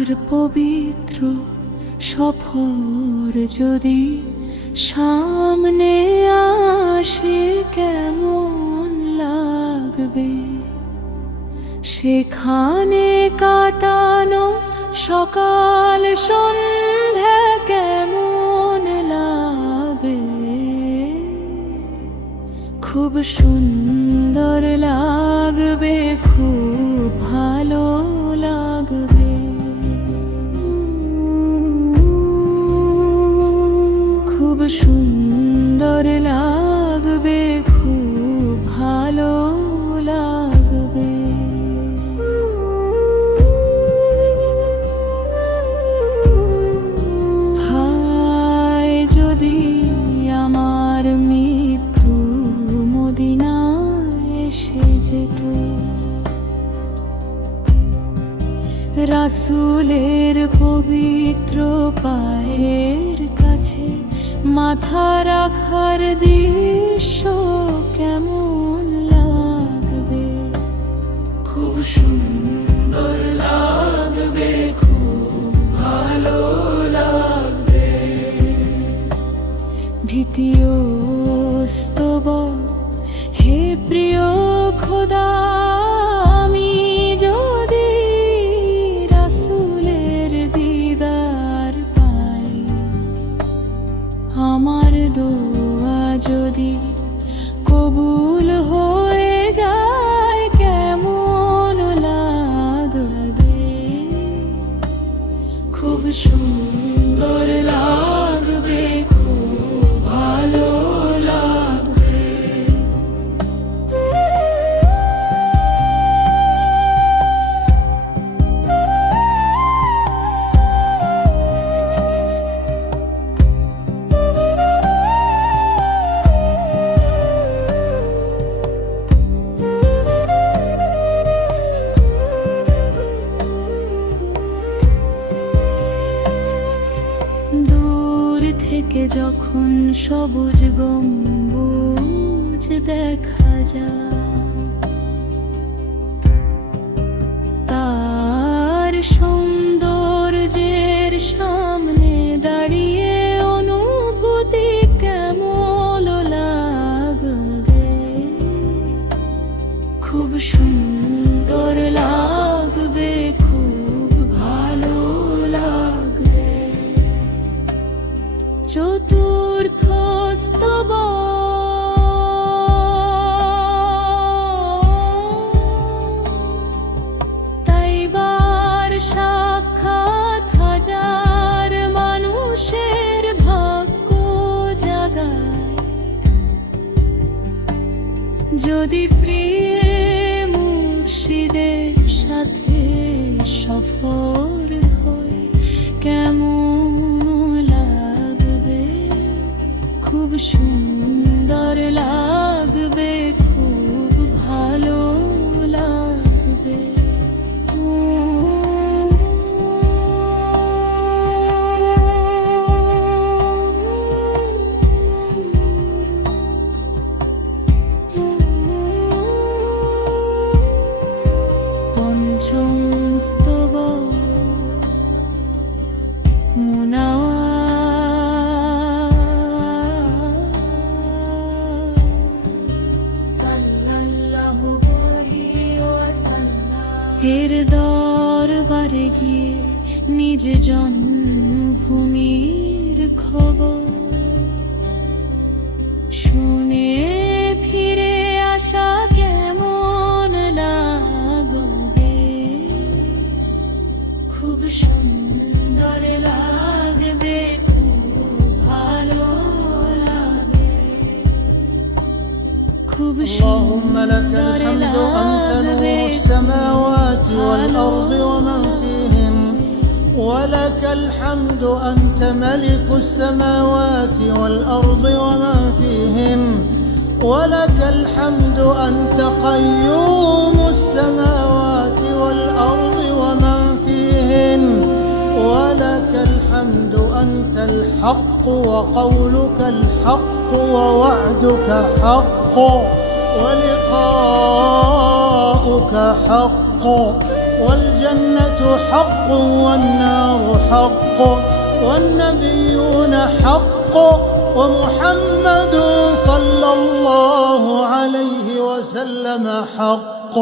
আর পবিত্র সফর যদি সামনে আসে কেমন লাগবে, সেখানে কাটানো সকাল সন্ধ্যা কেমন লাগবে। খুব সুন্দর লাগবে, খুব ভালো লাগবে, খুব সুন্দর লাগবে, খুব ভালো লাগবে। হায় যদি আমার মৃত্যু মদিনায় এসে যেত, রাসূলের পবিত্র পায়ের কাছে মাথা রাখার দৃশ্য কেমন লাগবে। খুব সুন্দর লাগবে, খুব ভালো লাগবে। ভীতিও স্তব হে প্রিয় খোদা, আমি যদি রাসূলের দিদার পাই, আমার দোয়া যদি কবুল হয়ে যায় কেমন লাগবে। খুব সুন্দর লাগবে, খুব ভালো লাগবে। দূর থেকে যখন সবুজ গম্বুজ দেখা যায়, তার সৌন্দর্যের সামনে দাঁড়িয়ে অনুভূতি কেমন লাগবে। খুব সুন্দর লাগবে, খুব ভালো লাগবে। চতুর্থ স্তব তাইবার সাক্ষাৎ হাজার মানুষের ভাগ্য জাগায়, যদি প্রিয় মুর্শিদের সাথে সফর হয় কেমন লাগবে। খুব সুন্দর লাগবে, খুব ভালো লাগবে। পঞ্চম স্তব এর দরবারে গিয়ে নিজ জন্মভূমির খবর শুনে ফিরে আসা কেমন লাগবে। খুব সুন্দর লাগবে, খুব ভালো লাগবে, খুব اللهم لك الحمد أنت نور السماوات والأرض ومن فيهن، ولك الحمد أنت ملك السماوات والأرض ومن فيهن، ولك الحمد أنت قيوم السماوات والأرض ومن فيهن، ولك الحمد أنت الحق وقولك الحق ووعدك حق ولقاؤك حق، والجنة حق والنار حق والنبيون حق ومحمد صلى الله عليه وسلم حق